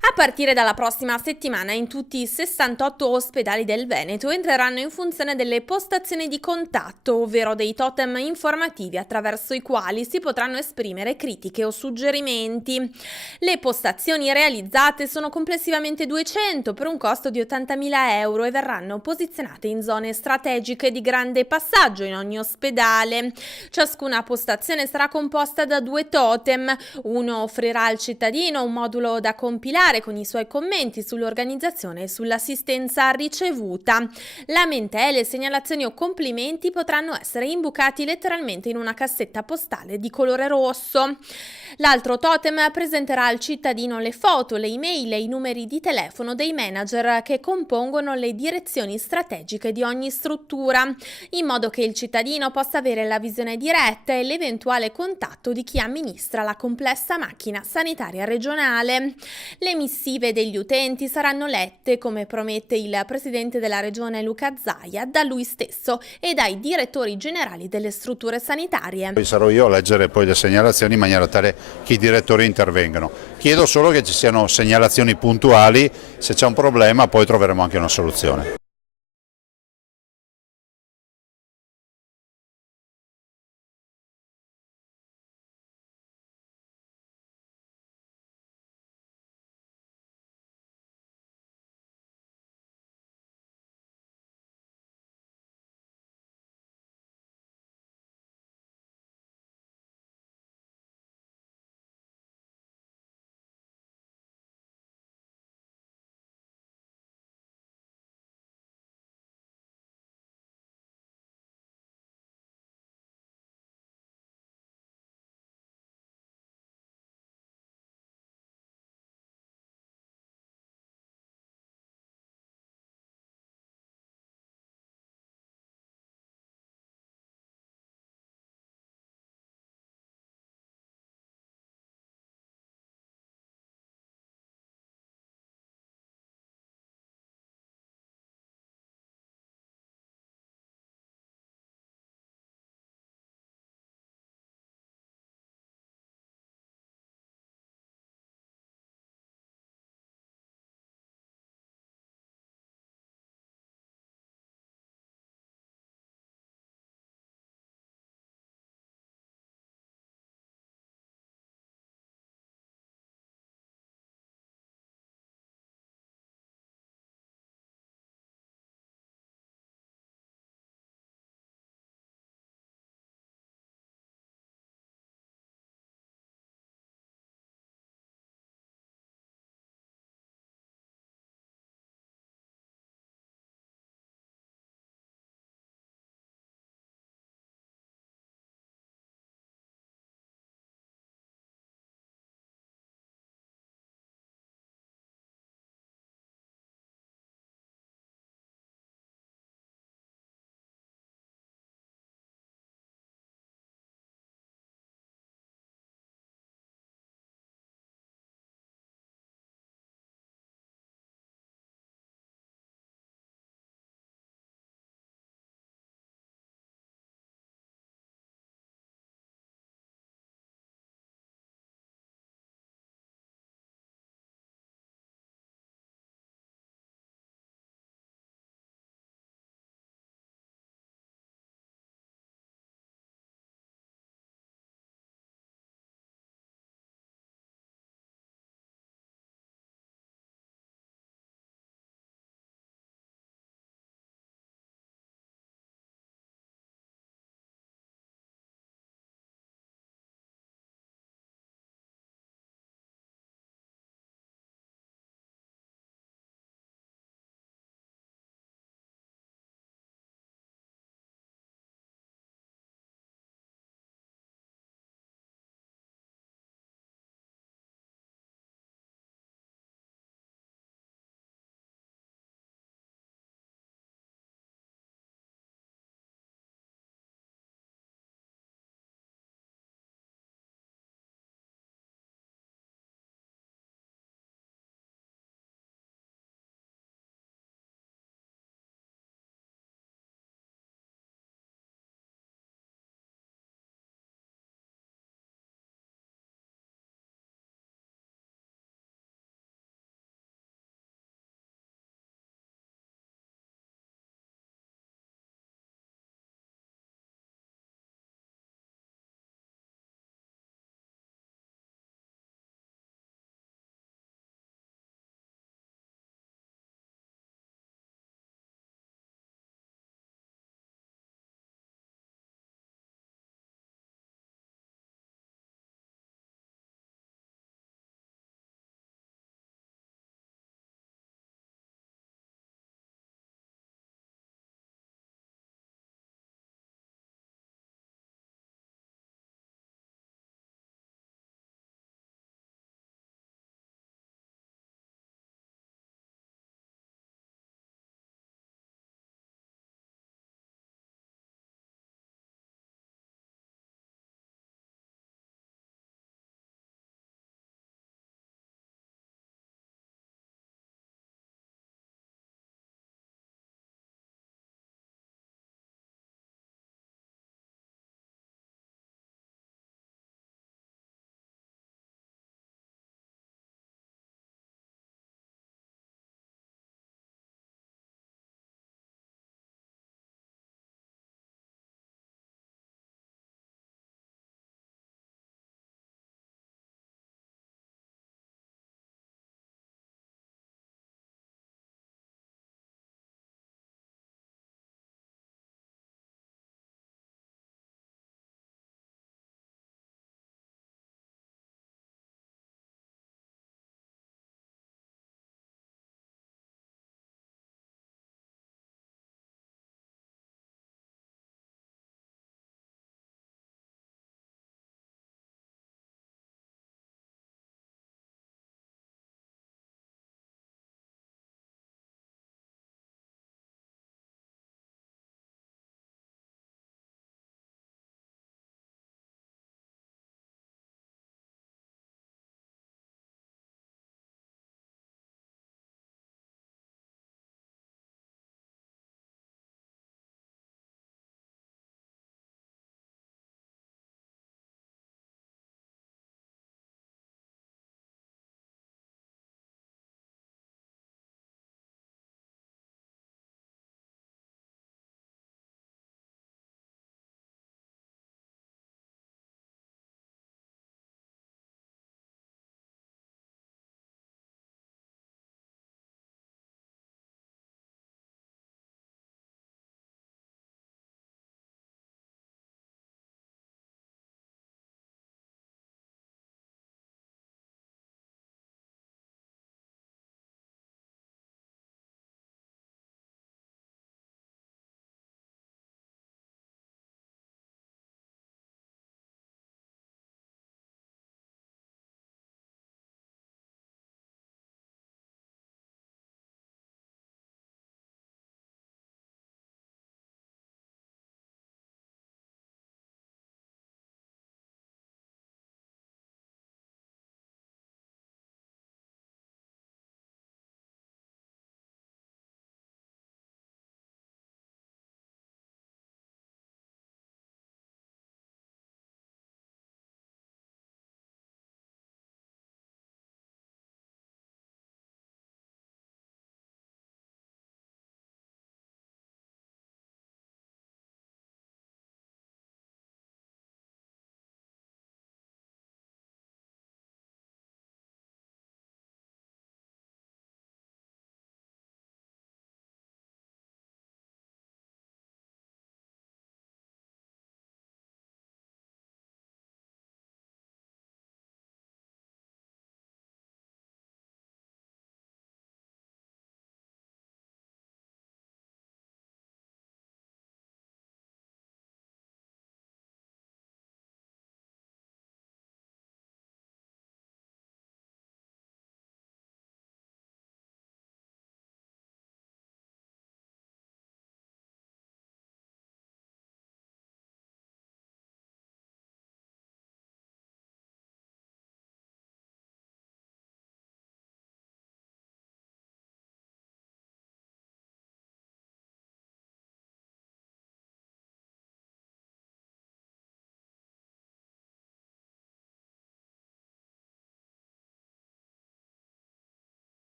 A partire dalla prossima settimana in tutti i 68 ospedali del Veneto entreranno in funzione delle postazioni di contatto, ovvero dei totem informativi attraverso i quali si potranno esprimere critiche o suggerimenti. Le postazioni realizzate sono complessivamente 200 per un costo di 80.000 euro e verranno posizionate in zone strategiche di grande passaggio in ogni ospedale. Ciascuna postazione sarà composta da 2 totem, uno offrirà al cittadino un modulo da compilare con i suoi commenti sull'organizzazione e sull'assistenza ricevuta. Lamentele, segnalazioni o complimenti potranno essere imbucati letteralmente in una cassetta postale di colore rosso. L'altro totem presenterà al cittadino le foto, le email e i numeri di telefono dei manager che compongono le direzioni strategiche di ogni struttura, in modo che il cittadino possa avere la visione diretta e l'eventuale contatto di chi amministra la complessa macchina sanitaria regionale. Le missive degli utenti saranno lette, come promette il presidente della regione Luca Zaia, da lui stesso e dai direttori generali delle strutture sanitarie. Poi sarò io a leggere poi le segnalazioni in maniera tale che i direttori intervengano. Chiedo solo che ci siano segnalazioni puntuali, se c'è un problema poi troveremo anche una soluzione.